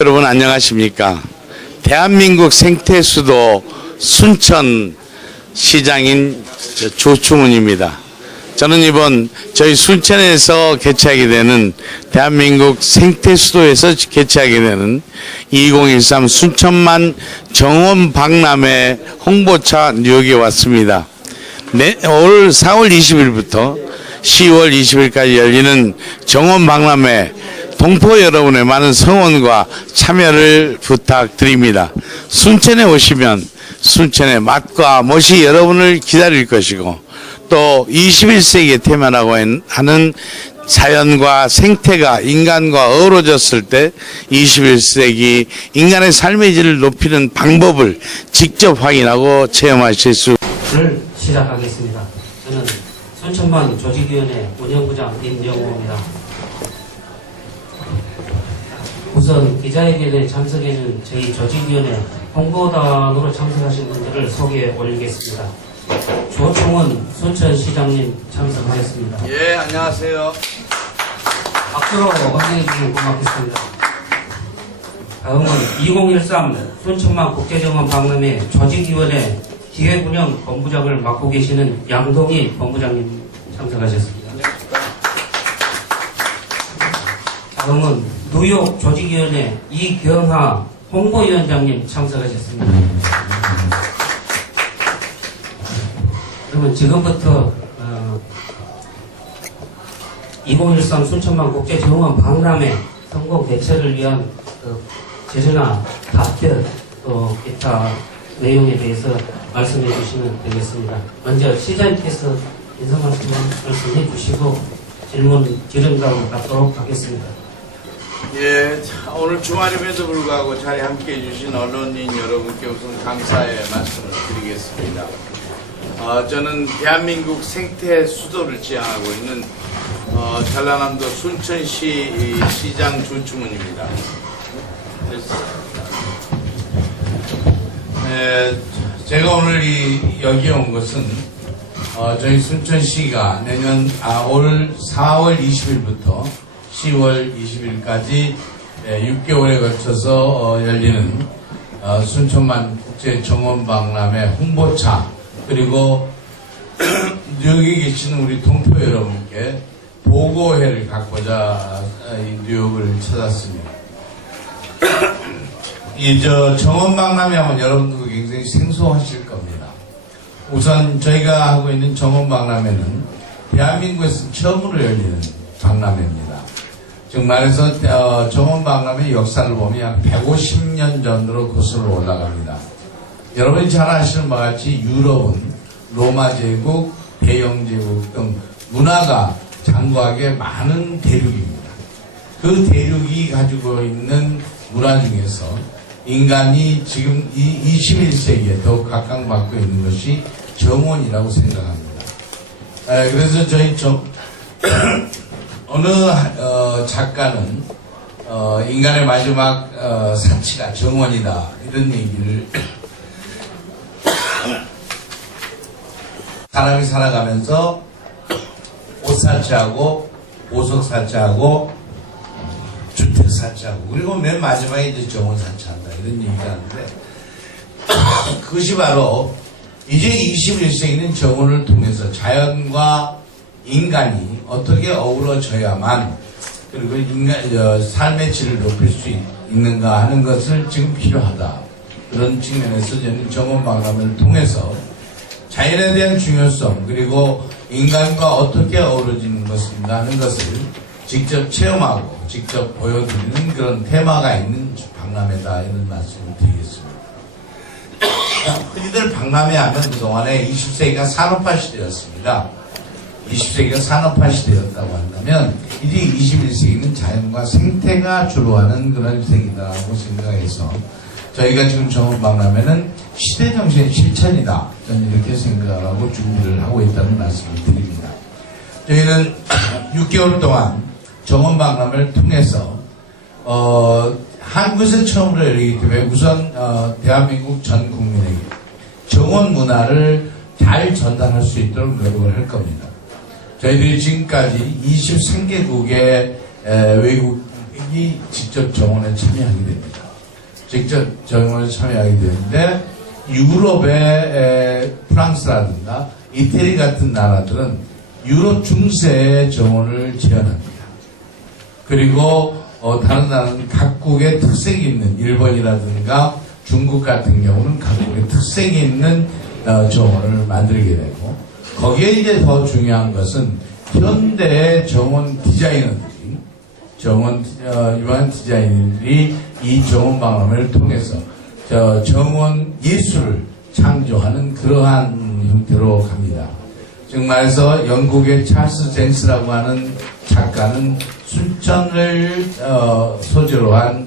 여러분 안녕하십니까? 대한민국 생태 수도 순천 시장인 조충훈입니다. 저는 이번 저희 순천에서 개최하게 되는 대한민국 생태 수도에서 개최하게 되는 2013 순천만 정원 박람회 홍보차 뉴욕에 왔습니다. 올 4월 20일부터 10월 20일까지 열리는 정원 박람회 동포 여러분의 많은 성원과 참여를 부탁드립니다. 순천에 오시면 순천의 맛과 멋이 여러분을 기다릴 것이고 또 21세기의 테마라고 하는 자연과 생태가 인간과 어우러졌을 때 21세기 인간의 삶의 질을 높이는 방법을 직접 확인하고 체험하실 수 를 시작하겠습니다. 저는 순천만 조직위원회 운영부장 임영호입니다. 우선 기자회견에 참석해준 저희 조직위원회 홍보단으로 참석하신 분들을 소개해 올리겠습니다. 조충훈 순천시장님 참석하셨습니다. 예, 안녕하세요. 박수로 환영해 주시면 고맙겠습니다. 다음은 2013 순천만 국제정원 박람회 조직위원회 기획운영 본부장을 맡고 계시는 양동희 본부장님 참석하셨습니다. 다음은 뉴욕 조직위원회 이경하 홍보위원장님 참석하셨습니다. 그러면 지금부터 2013 순천만 국제정원 박람회 성공 대처를 위한 제재나 답변 또 기타 내용에 대해서 말씀해 주시면 되겠습니다. 먼저 시장님께서 인사 말씀해 주시고 질문 지름가고 받도록 하겠습니다. 예, 오늘 주말임에도 불구하고 자리에 함께 해주신 언론인 여러분께 우선 감사의 말씀을 드리겠습니다. 저는 대한민국 생태 수도를 지향하고 있는 전라남도 순천시 시장 조충훈입니다. 제가 오늘 여기 온 것은 저희 순천시가 내년 올 4월 20일부터 10월 20일까지 6개월에 걸쳐서 열리는 순천만 국제정원박람회 홍보차 그리고 여기 계시는 우리 동포 여러분께 보고회를 갖고자 뉴욕을 찾았습니다. 정원박람회 하면 여러분들도 굉장히 생소하실 겁니다. 우선 저희가 하고 있는 정원박람회는 대한민국에서 처음으로 열리는 박람회입니다. 즉 말해서 정원박람회 역사를 보면 약 150년 전으로 거슬러 올라갑니다. 여러분이 잘 아시는 바와 같이 유럽은 로마 제국, 대영 제국 등 문화가 장구하게 많은 대륙입니다. 그 대륙이 가지고 있는 문화 중에서 인간이 지금 이 21세기에 더욱 각광받고 있는 것이 정원이라고 생각합니다. 그래서 저희 어느 작가는 인간의 마지막 사치가 정원이다 이런 얘기를 사람이 살아가면서 옷 사치하고 보석 사치하고 주택 사치하고 그리고 맨 마지막에 이제 정원 사치한다 이런 얘기가 하는데 그것이 바로 이제 21세기는 정원을 통해서 자연과 인간이 어떻게 어우러져야만 그리고 삶의 질을 높일 수 있는가 하는 것을 지금 필요하다. 그런 측면에서 저는 정원박람회를 통해서 자연에 대한 중요성 그리고 인간과 어떻게 어우러지는 것인가 하는 것을 직접 체험하고 직접 보여드리는 그런 테마가 있는 박람회다 이런 말씀을 드리겠습니다. 흔히들 박람회 하면 그동안에 20세기가 산업화 시대였습니다. 20세기가 산업화 시대였다고 한다면 이제 21세기는 자연과 생태가 주로 하는 그런 세기다라고 생각해서 저희가 지금 정원박람회는 시대정신의 실천이다 저는 이렇게 생각하고 준비를 하고 있다는 말씀을 드립니다. 저희는 6개월 동안 정원박람회를 통해서 한국에서 처음으로 열리기 때문에 우선 대한민국 전 국민에게 정원 문화를 잘 전달할 수 있도록 노력을 할 겁니다. 저희들이 지금까지 23개국의 외국인이 직접 정원에 참여하게 됩니다. 직접 정원에 참여하게 되는데 유럽의 프랑스라든가 이태리 같은 나라들은 유럽 중세의 정원을 지원합니다. 그리고 다른 나라는 각국의 특색이 있는 일본이라든가 중국 같은 경우는 각국의 특색이 있는 정원을 만들게 되고 거기에 이제 더 중요한 것은 현대의 정원 디자이너들이 유한 디자이너들이 이 정원 박람회를 통해서 정원 예술을 창조하는 그러한 형태로 갑니다. 즉 말해서 영국의 찰스 젠스라고 하는 작가는 순천을 소재로 한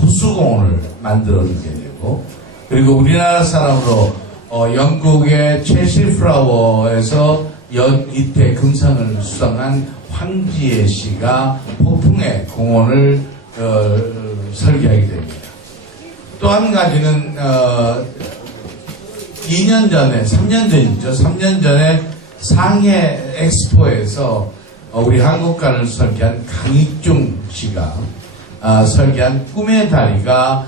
호수공원을 만들어주게 되고 그리고 우리나라 사람으로 영국의 첼시 플라워에서 연이태 금상을 수상한 황지혜 씨가 폭풍의 공원을 설계하게 됩니다. 또 한 가지는 3년 전에 상해 엑스포에서 우리 한국관을 설계한 강익중 씨가 설계한 꿈의 다리가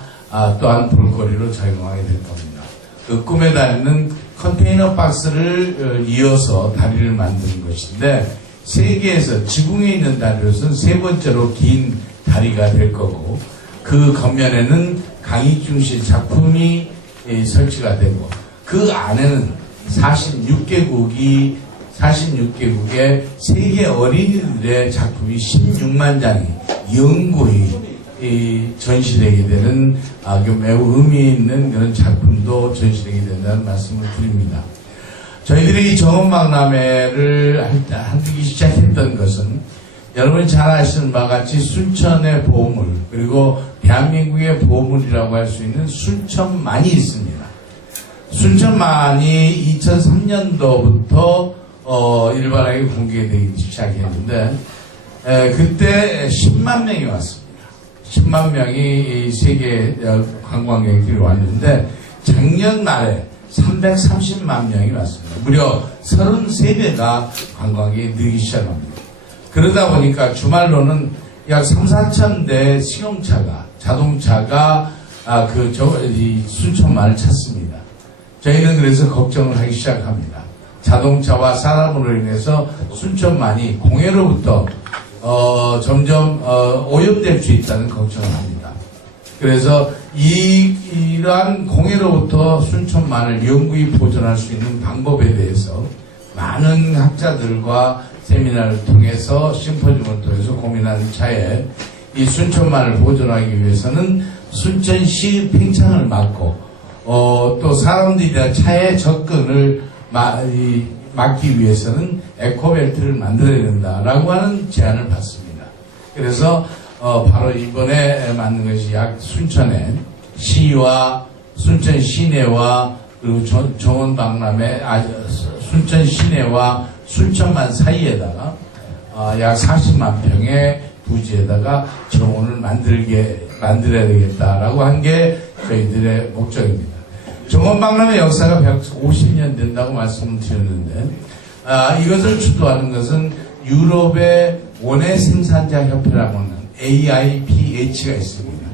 또한 볼거리로 작용하게 될 겁니다. 그 꿈의 다리는 컨테이너 박스를 이어서 다리를 만드는 것인데 세계에서 지붕에 있는 다리로서는 세 번째로 긴 다리가 될 거고 그 겉면에는 강익중 씨 작품이 설치가 되고 그 안에는 46개국의 세계 어린이들의 작품이 16만 장이 영구히 전시되게 되는 매우 의미 있는 그런 작품도 전시되게 된다는 말씀을 드립니다. 저희들이 이 정원박람회를 하기 시작했던 것은 여러분이 잘 아시는 바와 같이 순천의 보물 그리고 대한민국의 보물이라고 할 수 있는 순천만이 있습니다. 순천만이 2003년도부터 일반하게 공개되기 시작했는데 그때 10만 명이 왔습니다. 10만 명이 세계 관광객들이 왔는데 작년 말에 330만 명이 왔습니다. 무려 33배가 관광객이 늘기 시작합니다. 그러다 보니까 주말로는 약 3, 4천 대 승용차가 자동차가 이 순천만을 찾습니다. 저희는 그래서 걱정을 하기 시작합니다. 자동차와 사람으로 인해서 순천만이 공해로부터 점점 오염될 수 있다는 걱정을 합니다. 그래서 이러한 공해로부터 순천만을 영구히 보존할 수 있는 방법에 대해서 많은 학자들과 세미나를 통해서 심포지움을 통해서 고민하는 차에 이 순천만을 보존하기 위해서는 순천시 팽창을 막고 또 사람들이나 차의 접근을 막기 위해서는 에코벨트를 만들어야 된다라고 하는 제안을 받습니다. 그래서 바로 이번에 만든 것이 약 순천의 시와 순천 시내와 그리고 정원박람회 순천 시내와 순천만 사이에다가 약 40만 평의 부지에다가 정원을 만들어야 되겠다라고 한 게 저희들의 목적입니다. 정원박람회 역사가 150년 된다고 말씀을 드렸는데 이것을 주도하는 것은 유럽의 원예 생산자 협회라고 하는 AIPH가 있습니다.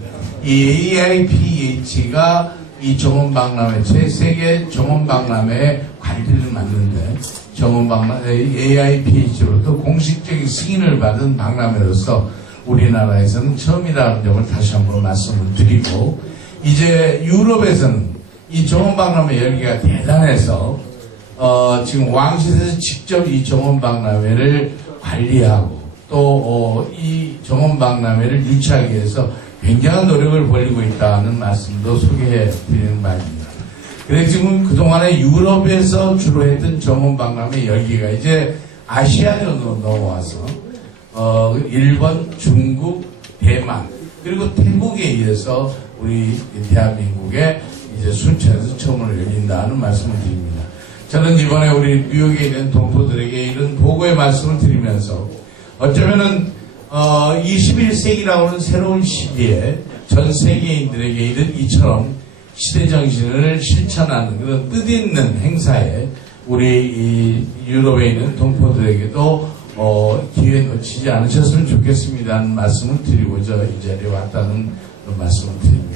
이 AIPH가 이 정원박람회 세계 정원박람회 관리를 맡는데 AIPH로부터 공식적인 승인을 받은 박람회로서 우리나라에서는 처음이라는 점을 다시 한번 말씀을 드리고 이제 유럽에서는 이 정원박람회 열기가 대단해서 지금 왕실에서 직접 이 정원박람회를 관리하고 또 이 정원박람회를 유치하기 위해서 굉장한 노력을 벌이고 있다는 말씀도 소개해 드리는 바입니다. 그래서 지금 그동안에 유럽에서 주로 했던 정원박람회 열기가 이제 아시아로 넘어와서 일본, 중국, 대만 그리고 태국에 의해서 우리 대한민국의 이제 순천에서 처음으로 열린다는 말씀을 드립니다. 저는 이번에 우리 뉴욕에 있는 동포들에게 이런 보고의 말씀을 드리면서 어쩌면은 21세기라고 하는 새로운 시기에 전 세계인들에게 이처럼 시대정신을 실천하는 그런 뜻있는 행사에 우리 이 유럽에 있는 동포들에게도 기회 놓치지 않으셨으면 좋겠습니다는 말씀을 드리고자 이 자리에 왔다는 말씀을 드립니다.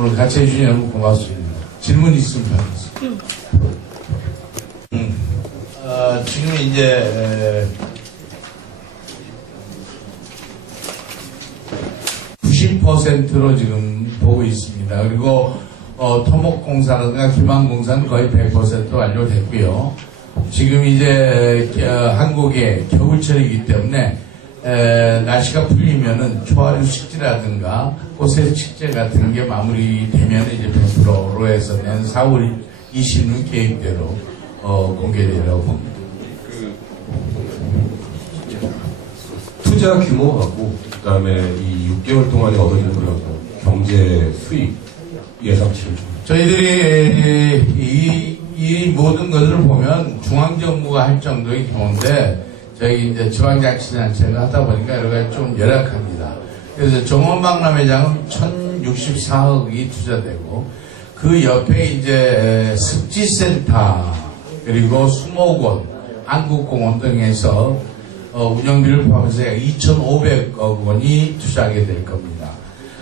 오늘 같이 해주셔서 너무 고맙습니다. 질문 있으면 받겠습니다. 지금 이제 90%로 지금 보고 있습니다. 그리고 토목공사라든가 기반공사는 거의 100% 완료됐고요. 지금 이제 한국의 겨울철이기 때문에 날씨가 풀리면은 초하류 식지라든가 꽃새 식재 같은 게 마무리되면 이제 100%로 해서 내년 4월 20일 계획대로 공개되라고 봅니다. 투자 규모하고 그다음에 이 6개월 동안에 얻어지는 그런 경제 수익 예상치를 좀. 저희들이 이 모든 것을 보면 중앙정부가 할 정도의 규모인데 저희 이제 지방자치단체가 하다 보니까 여러 가지 좀 열악합니다. 그래서 정원박람회장은 1064억이 투자되고 그 옆에 이제 습지센터 그리고 수목원, 안국공원 등에서 운영비를 포함해서 2,500억 원이 투자하게 될 겁니다.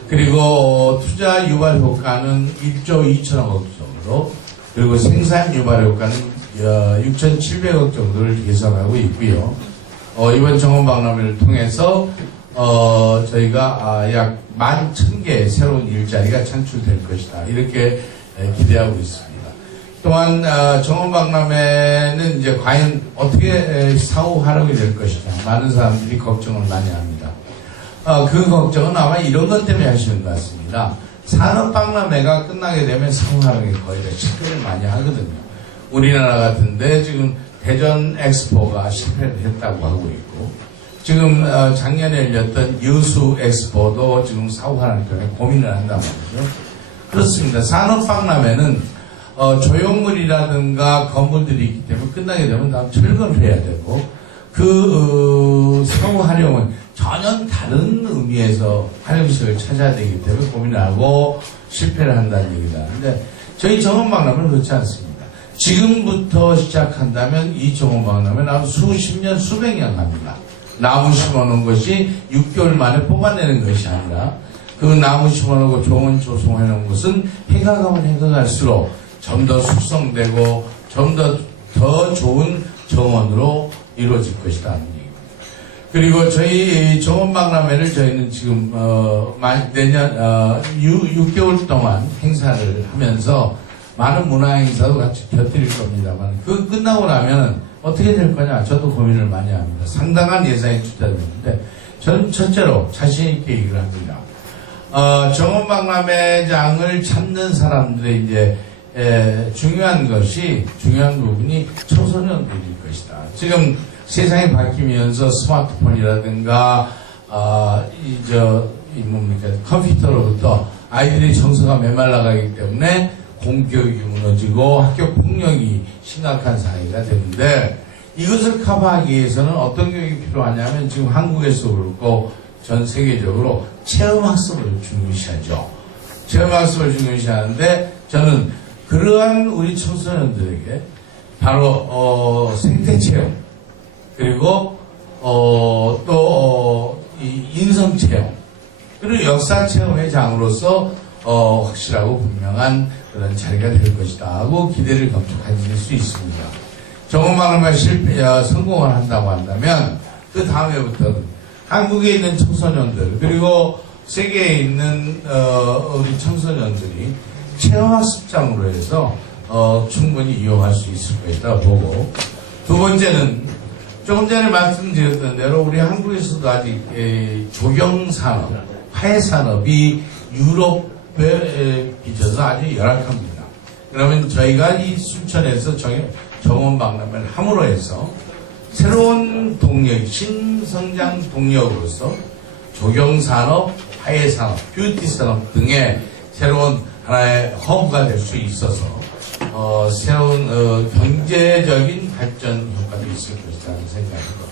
그리고 투자 유발 효과는 1조 2천억 정도, 그리고 생산 유발 효과는 6,700억 정도를 계산하고 있고요. 이번 정원박람회를 통해서 저희가 약 11,000개의 새로운 일자리가 창출될 것이다. 이렇게 기대하고 있습니다. 또한 정원박람회는 이제 과연 어떻게 사후 활용이 될 것이냐 많은 사람들이 걱정을 많이 합니다. 그 걱정은 아마 이런 것 때문에 하시는 것 같습니다. 산업박람회가 끝나게 되면 사후 활용이 거의 다 실패를 많이 하거든요. 우리나라 같은데 지금 대전 엑스포가 실패를 했다고 하고 있고 지금 작년에 열렸던 여수 엑스포도 지금 사후 활용 때문에 고민을 한단 말이죠. 그렇습니다. 산업박람회는 조형물이라든가 건물들이 있기 때문에 끝나게 되면 다음 철거를 해야 되고 그 사후 활용은 전혀 다른 의미에서 활용식을 찾아야 되기 때문에 고민을 하고 실패를 한다는 얘기다. 근데 저희 정원박람회는 그렇지 않습니다. 지금부터 시작한다면 이 정원박람회는 아마 수십 년, 수백 년 갑니다. 나무 심어놓은 것이 6개월 만에 뽑아내는 것이 아니라 그 나무 심어놓고 좋은 조성해놓은 것은 해가 가면 해가 갈수록 좀 더 숙성되고 좀 더 좋은 정원으로 이루어질 것이다 하는 얘기입니다. 그리고 저희 정원박람회를 저희는 지금 내년 6개월 동안 행사를 하면서 많은 문화행사도 같이 곁들일 겁니다만 그 끝나고 나면 어떻게 될 거냐 저도 고민을 많이 합니다. 상당한 예산이 투자되는데 저는 첫째로 자신 있게 얘기를 합니다. 정원박람회장을 찾는 사람들의 이제 중요한 부분이 청소년들일 것이다. 지금 세상이 바뀌면서 스마트폰이라든가, 컴퓨터로부터 아이들의 정서가 메말라가기 때문에 공교육이 무너지고 학교 폭력이 심각한 사회가 되는데 이것을 커버하기 위해서는 어떤 교육이 필요하냐면 지금 한국에서 그렇고 전 세계적으로 체험학습을 중요시하죠. 체험학습을 중요시하는데 저는 그러한 우리 청소년들에게 바로 생태체험 그리고 또 인성체험 그리고 역사체험의 장으로서 확실하고 분명한 그런 자리가 될 것이다 하고 기대를 가질 수 있습니다. 정원박람회 성공을 한다고 한다면 그 다음에부터는 한국에 있는 청소년들 그리고 세계에 있는 우리 청소년들이 체험학습장으로 해서 충분히 이용할 수 있을 것이다 보고 두 번째는 조금 전에 말씀드렸던 대로 우리 한국에서도 아직 조경산업, 화해산업이 유럽에 비춰서 아주 열악합니다. 그러면 저희가 이 순천에서 정원박람회를 함으로 해서 새로운 동력, 신성장 동력으로서 조경산업, 화해산업, 뷰티산업 등의 새로운 하나의 허브가 될 수 있어서 새로운 경제적인 발전 효과도 있을 것이라는 생각이고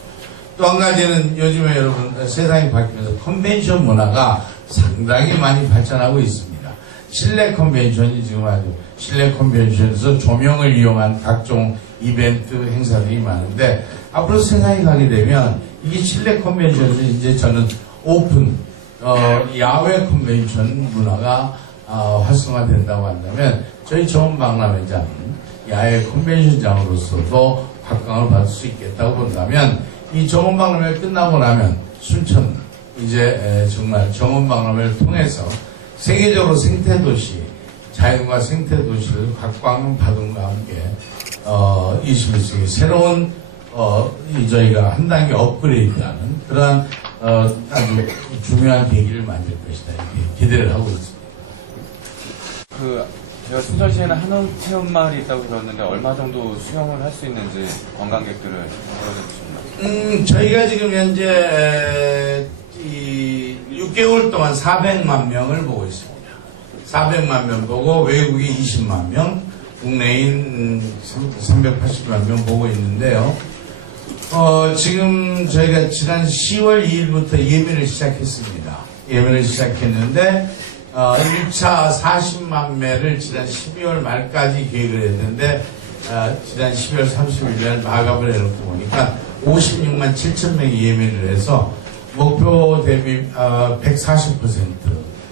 또 한 가지는 요즘에 여러분 세상이 바뀌면서 컨벤션 문화가 상당히 많이 발전하고 있습니다. 실내 컨벤션이 지금 아주 실내 컨벤션에서 조명을 이용한 각종 이벤트 행사들이 많은데 앞으로 세상이 가게 되면 이게 실내 컨벤션에서 이제 저는 오픈 야외 컨벤션 문화가 활성화된다고 한다면 저희 정원박람회장 야외 컨벤션장으로서도 각광을 받을 수 있겠다고 본다면 이 정원박람회 끝나고 나면 순천 이제 정말 정원박람회를 통해서 세계적으로 생태도시 자연과 생태도시를 각광받음과 함께 21세기 새로운 저희가 한 단계 업그레이드하는 그러한 아주 중요한 계기를 만들 것이다 이렇게 기대를 하고 있습니다. 제가 순천시에는 한옥 체험마을이 있다고 들었는데 얼마 정도 수용을 할 수 있는지 관광객들을 보여주십니다. 저희가 지금 현재 6개월 동안 400만 명을 보고 있습니다. 400만 명 보고 외국인 20만 명, 국내인 380만 명 보고 있는데요. 지금 저희가 지난 10월 2일부터 예매를 시작했습니다. 예매를 시작했는데 1차 40만 매를 지난 12월 말까지 계획을 했는데 지난 12월 30일 날 마감을 해놓고 보니까 56만 7천 명이 예매를 해서 목표 대비 140%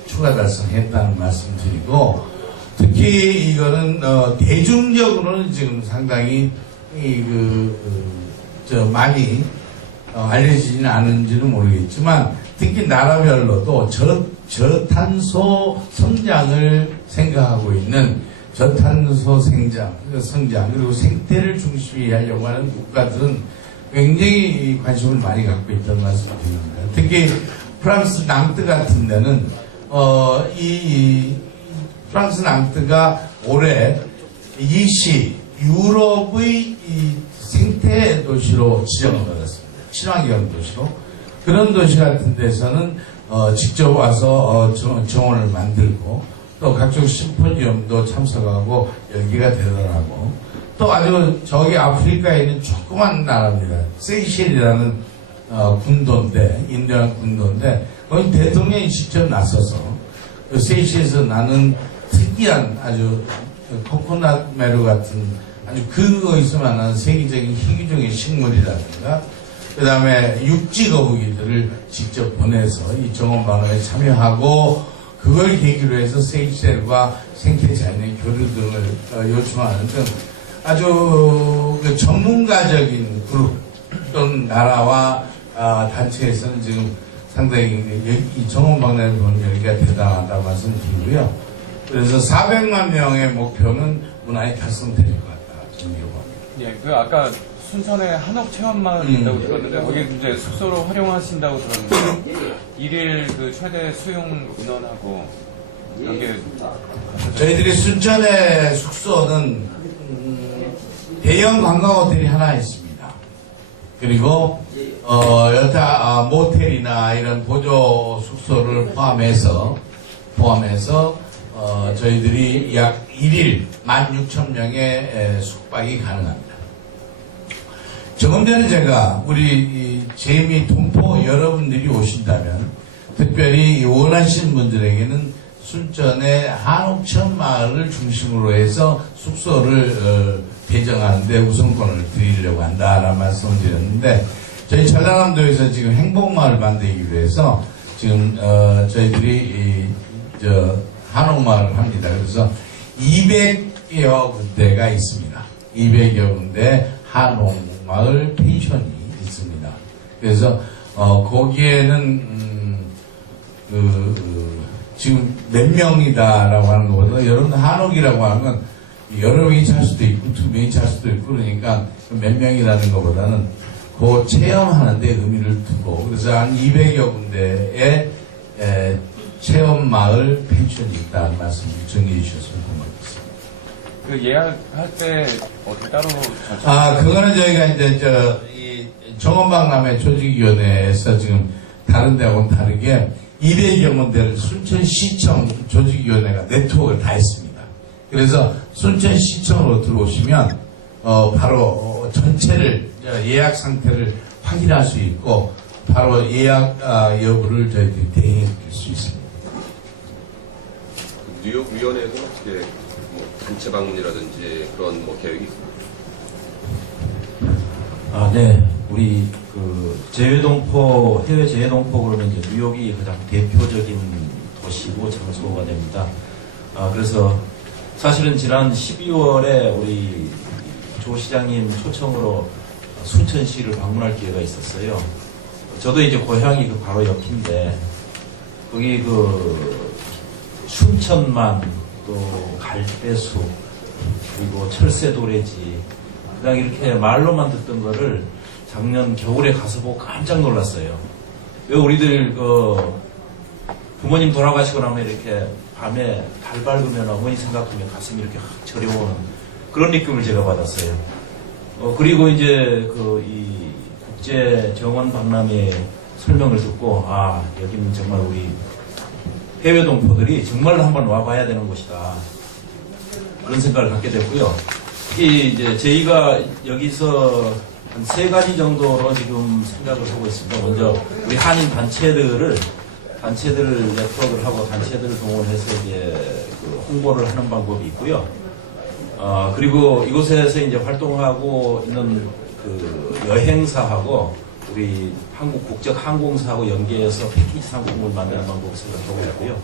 추가 달성했다는 말씀드리고 특히 이거는 대중적으로는 지금 상당히 많이 알려지지는 않은지는 모르겠지만 특히 나라별로도 저탄소 성장을 생각하고 있는 저탄소 성장 그리고 생태를 중심히 하려고 하는 국가들은 굉장히 관심을 많이 갖고 있다는 말씀을 드립니다. 특히 프랑스 낭뜨 같은 데는 이 프랑스 낭뜨가 올해 이시 유럽의 이 생태 도시로 지정을 받았습니다. 친환경 도시로. 그런 도시 같은 데서는 직접 와서 정원을 만들고 또 각종 심포지엄도 참석하고 열기가 대단하고 또 아주 저기 아프리카에 있는 조그만 나라입니다. 세이셸이라는 군도인데 인도양 군도인데 거기 대통령이 직접 나서서 그 세이셸에서 나는 특이한 아주 코코넛 메루 같은 아주 그거에서만 하는 세계적인 희귀종의 식물이라든가 그 다음에 육지 거북이들을 직접 보내서 이 정원박람회에 참여하고 그걸 계기로 해서 세이셸과 생태 자연의 교류 등을 요청하는 등 아주 전문가적인 그룹 또는 나라와 단체에서는 지금 상당히 이 정원박람회 보는 열기가 대단하다고 말씀드리고요. 그래서 400만 명의 목표는 무난히 달성될 것 같다. 저는 예, 아까 순천에 한옥 체험마을이 있다고 들었는데 거기 이제 숙소로 활용하신다고 들었는데 일일 최대 수용 인원하고 이런 게 저희들이 순천의 숙소는 대형 관광 호텔이 하나 있습니다. 그리고 여타 모텔이나 이런 보조 숙소를 포함해서 저희들이 약 1일 16,000명의 숙박이 가능합니다. 조금 전에 제가 우리 재미 동포 여러분들이 오신다면 특별히 원하시는 분들에게는 순천의 한옥천마을을 중심으로 해서 숙소를 배정하는데 우선권을 드리려고 한다라는 말씀을 드렸는데 저희 전라남도에서 지금 행복마을 만들기 위해서 지금 저희들이 한옥마을을 합니다. 그래서 200여 군데가 있습니다. 200여 군데 한옥마을 펜션이 있습니다. 그래서 거기에는 지금 몇 명이다라고 하는 것보다 여러분 한옥이라고 하면 여러 명이 잘 수도 있고 2명이 잘 수도 있고 그러니까 몇 명이라는 것보다는 그 체험하는 데 의미를 두고 그래서 한 200여 군데의 체험마을 펜션이 있다는 말씀 정리해 주셨으면 고맙겠습니다. 예약할 때 어떻게 따로 그거는 저희가 이제 이 정원박람회 조직위원회에서 지금 다른 데하고는 다르게 200여 군데를 순천시청 조직위원회가 네트워크를 다 했습니다. 그래서 순천시청으로 들어오시면 바로 전체를 예약 상태를 확인할 수 있고 바로 예약 여부를 저희들이 대행해 드릴 수 있습니다. 뉴욕 위원회에서 어떻게 단체 방문이라든지 그런 계획이 있습니까? 네. 우리 해외 재외동포 그러면 이제 뉴욕이 가장 대표적인 도시고 장소가 됩니다. 그래서 사실은 지난 12월에 우리 조 시장님 초청으로 순천시를 방문할 기회가 있었어요. 저도 이제 고향이 그 바로 옆인데 거기 그 순천만 또 갈대숲 그리고 철새도래지 그냥 이렇게 말로만 듣던 거를 작년 겨울에 가서 보고 깜짝 놀랐어요. 왜 우리들 그 부모님 돌아가시고 나면 이렇게 밤에 달 밝으면 어머니 생각하면 가슴이 이렇게 확 저려오는 그런 느낌을 제가 받았어요. 그리고 이제 이 국제 정원 박람회 설명을 듣고 여기는 정말 우리 해외 동포들이 정말 한번 와봐야 되는 곳이다. 그런 생각을 갖게 됐고요. 특히 이제 저희가 여기서 한 3가지 정도로 지금 생각을 하고 있습니다. 먼저 우리 한인 단체들을 네트워크를 하고 단체들을 동원해서 이제 그 홍보를 하는 방법이 있고요. 그리고 이곳에서 이제 활동하고 있는 그 여행사하고 우리 한국 국적항공사하고 연계해서 패키지 상품을 만드는 방법을 생각하고 있고요.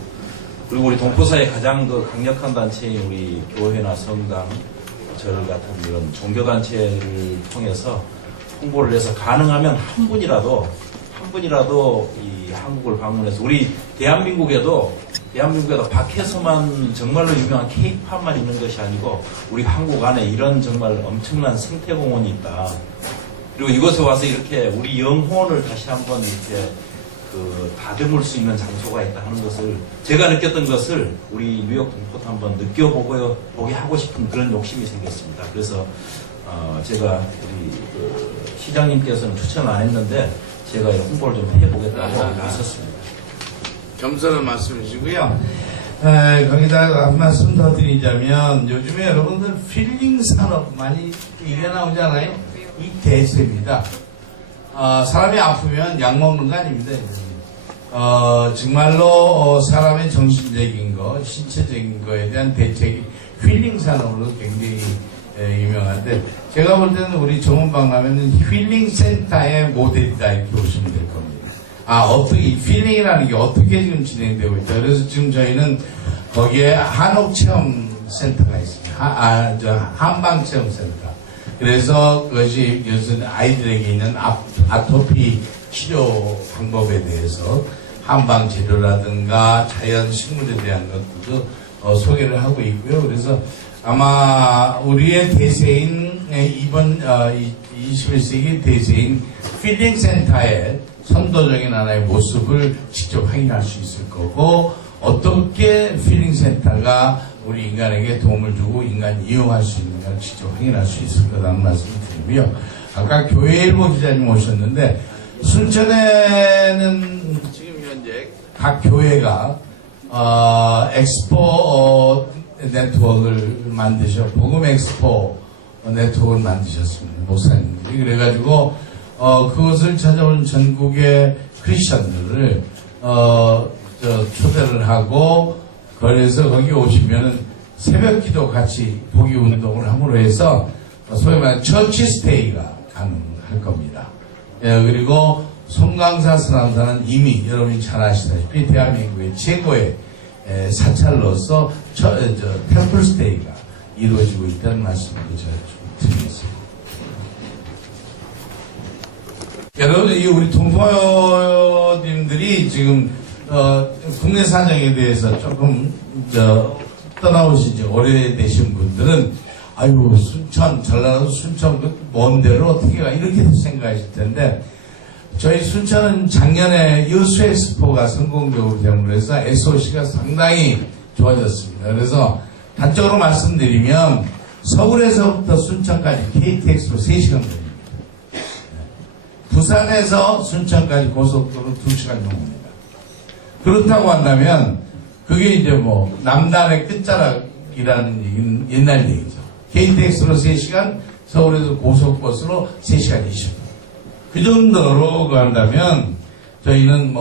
그리고 우리 동포사의 가장 그 강력한 단체인 우리 교회나 성당, 절 같은 이런 종교단체를 통해서 홍보를 해서 가능하면 한 분이라도 이 한국을 방문해서 우리 대한민국에도 밖에서만 정말로 유명한 케이팝만 있는 것이 아니고 우리 한국 안에 이런 정말 엄청난 생태공원이 있다. 그리고 이곳에 와서 이렇게 우리 영혼을 다시 한번 이렇게 다듬을 수 있는 장소가 있다 하는 것을 제가 느꼈던 것을 우리 뉴욕 동포도 한번 보게 하고 싶은 그런 욕심이 생겼습니다. 그래서 제가 우리 시장님께서는 추천 안 했는데 제가 홍보를 좀 해보겠다고 나섰습니다. 겸손한 말씀이시고요. 거기다가 한 말씀 더 드리자면 요즘에 여러분들 필링 산업 많이 얘기가 나오잖아요. 이 대세입니다. 사람이 아프면 약 먹는 거 아닙니다. 정말로 사람의 정신적인 거, 신체적인 거에 대한 대책이 힐링 산업으로 굉장히 유명한데 제가 볼 때는 우리 정원박람회는 힐링 센터의 모델이다 이렇게 보시면 될 겁니다. 어떻게 이 힐링이라는 게 어떻게 지금 진행되고 있다. 그래서 지금 저희는 거기에 한옥체험센터가 있습니다. 한방체험센터. 그래서 그것이 요즘 아이들에게 있는 아토피 치료 방법에 대해서 한방 재료라든가 자연 식물에 대한 것들도 소개를 하고 있고요. 그래서 아마 우리의 대세인 이번 21세기 대세인 필링 센터의 선도적인 하나의 모습을 직접 확인할 수 있을 거고 어떻게 필링 센터가 우리 인간에게 도움을 주고 인간이 이용할 수 있는가 직접 확인할 수 있을 거라는 말씀을 드리고요. 아까 교회일보 기자님 오셨는데 순천에는 지금 현재 각 교회가 엑스포 네트워크를 복음 엑스포 네트워크를 만드셨습니다. 목사님들이. 그래가지고 그것을 찾아온 전국의 크리스천들을 초대를 하고 그래서 거기 오시면은 새벽 기도 같이 보기 운동을 함으로 해서 소위 말하는 처치 스테이가 가능할 겁니다. 그리고 송강사 선왕사는 이미 여러분이 잘 아시다시피 대한민국의 최고의 사찰로서 템플 스테이가 이루어지고 있다는 말씀을 제가 좀 드리겠습니다. 여러분, 우리 동포님들이 지금 국내 사정에 대해서 조금 떠나오신 지 오래되신 분들은 아유 순천 전라도 순천 먼 데로 어떻게 가 이렇게 생각하실 텐데 저희 순천은 작년에 여수 엑스포가 성공적으로 되므로 해서 SOC가 상당히 좋아졌습니다. 그래서 단적으로 말씀드리면 서울에서부터 순천까지 KTX로 3시간 걸립니다. 부산에서 순천까지 고속도로 2시간 정도입니다. 그렇다고 한다면 그게 이제 남단의 끝자락이라는 얘기는 옛날 얘기죠. KTX로 3시간, 서울에서 고속버스로 3시간 20분. 그 정도로 한다면 저희는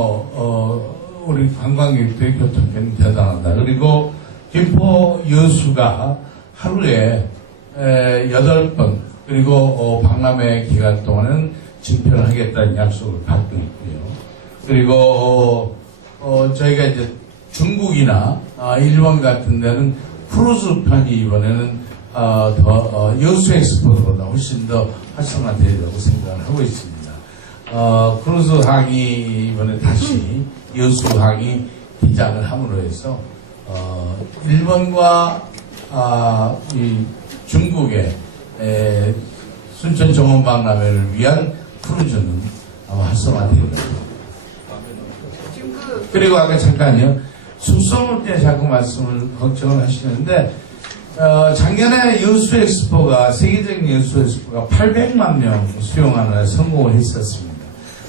우리 관광객들의 교통편이 대단하다. 그리고 김포 여수가 하루에 8번 그리고 박람회 기간 동안은 집회를 하겠다는 약속을 받고 있고요. 그리고 저희가 이제 중국이나 일본 같은 데는 크루즈 편이 이번에는 여수 엑스포보다 훨씬 더 활성화되리라고 생각을 하고 있습니다. 크루즈 항이 이번에 다시 여수 항이 기장을 함으로 해서 일본과 이 중국의 순천 정원 박람회를 위한 크루즈는 아마 활성화되리라고. 그리고 아까 잠깐요. 숙소 때 자꾸 걱정을 하시는데 작년에 여수 엑스포가 세계적인 여수 엑스포가 800만 명 수용하는 성공을 했었습니다.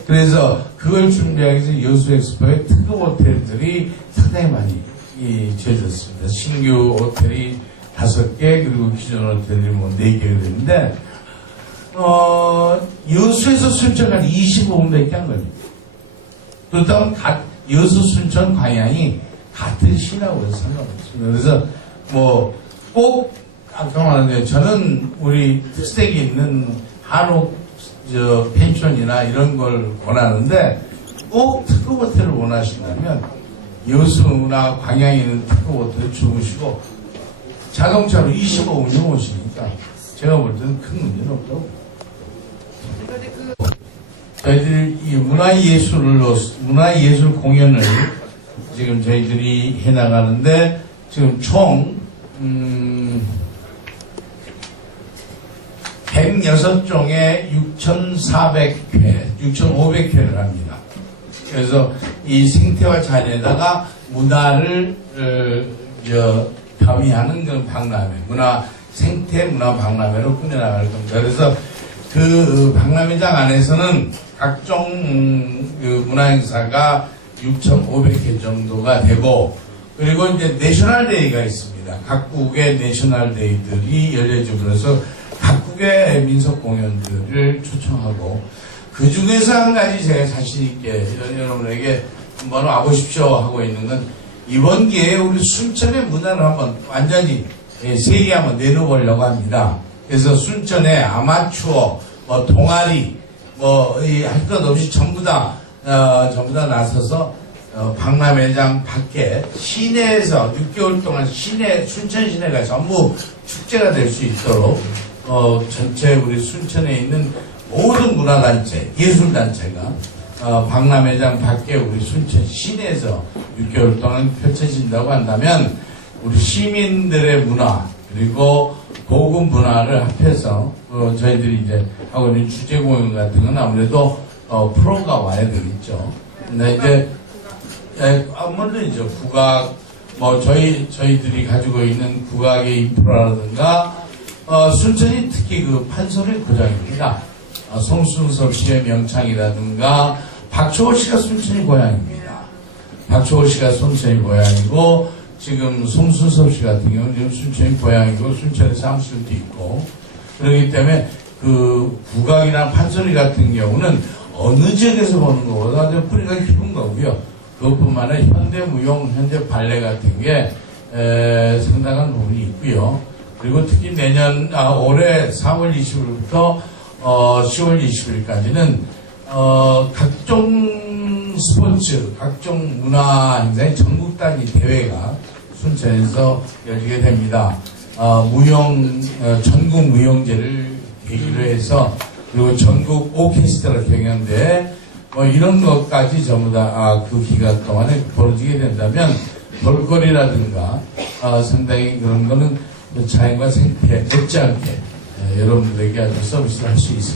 그래서 그걸 준비하기 위해서 여수 엑스포에 특급 호텔들이 상당히 많이 지어졌습니다. 신규 호텔이 5개 그리고 기존 호텔이 4개가 되는데 여수에서 순천까지 25분밖에 안 걸립니다. 그렇다면 여수, 순천, 광양이 같은 시라고 해서 상관없습니다. 그래서 꼭 아까 말했는데 저는 우리 특색이 있는 한옥 펜션이나 이런 걸 원하는데 꼭 특급 호텔을 원하신다면 여수나 광양에 있는 특급 호텔을 주무시고 자동차로 25분 오시니까 제가 볼 때는 큰 문제는 없다고. 저희들이 이 문화예술 공연을 지금 저희들이 해나가는데 지금 총 106종에 6,400회, 6,500회를 합니다. 그래서 이 생태와 자연에다가 문화를 겸비하는 그런 박람회, 생태 문화 박람회로 꾸며나갈 겁니다. 그래서 그 박람회장 안에서는 각종 문화행사가 6,500회 정도가 되고, 그리고 이제 내셔널데이가 있습니다. 각국의 내셔널데이들이 열려지고, 그래서 각국의 민속공연들을 초청하고, 그 중에서 한 가지 제가 자신있게 여러분에게 한번 와보십시오 하고 있는 건, 이번 기회에 우리 순천의 문화를 한번 완전히 세계에 한번 내놓으려고 합니다. 그래서 순천의 아마추어, 동아리, 할 것 없이 전부 다 나서서, 박람회장 밖에 시내에서 6개월 동안 순천 시내가 전부 축제가 될 수 있도록, 전체 우리 순천에 있는 모든 문화단체, 예술단체가, 박람회장 밖에 우리 순천 시내에서 6개월 동안 펼쳐진다고 한다면, 우리 시민들의 문화, 그리고 고급 문화를 합해서 저희들이 이제 하고 있는 주제 공연 같은 건 아무래도 프로가 와야 되겠죠. 근데 이제 물론이죠. 국악, 저희들이 가지고 있는 국악의 인프라라든가 순천이 특히 그 판소리 고장입니다. 송순섭 씨의 명창이라든가 박초월 씨가 순천이 고향입니다. 박초월 씨가 순천이 고향이고, 지금 송순섭 씨 같은 경우는 지금 순천이 고향이고 순천에 사무실도 있고, 그렇기 때문에 그 국악이나 판소리 같은 경우는 어느 지역에서 보는 것보다 뿌리가 깊은 거고요. 그것뿐만 아니라 현대무용, 현대 발레 같은 게 상당한 부분이 있고요. 그리고 특히 올해 4월 20일부터 10월 20일까지는 각종 스포츠, 각종 문화 행사의 전국 단위 대회가 순천에서 열리게 됩니다. 전국 무용제를 계기로 해서, 그리고 전국 오케스트라 경연대회, 이런 것까지 전부 다 그 기간 동안에 벌어지게 된다면, 볼거리라든가 상당히 그런 거는 자연과 생태 못지않게 여러분들에게 아주 서비스를 할 수 있습니다.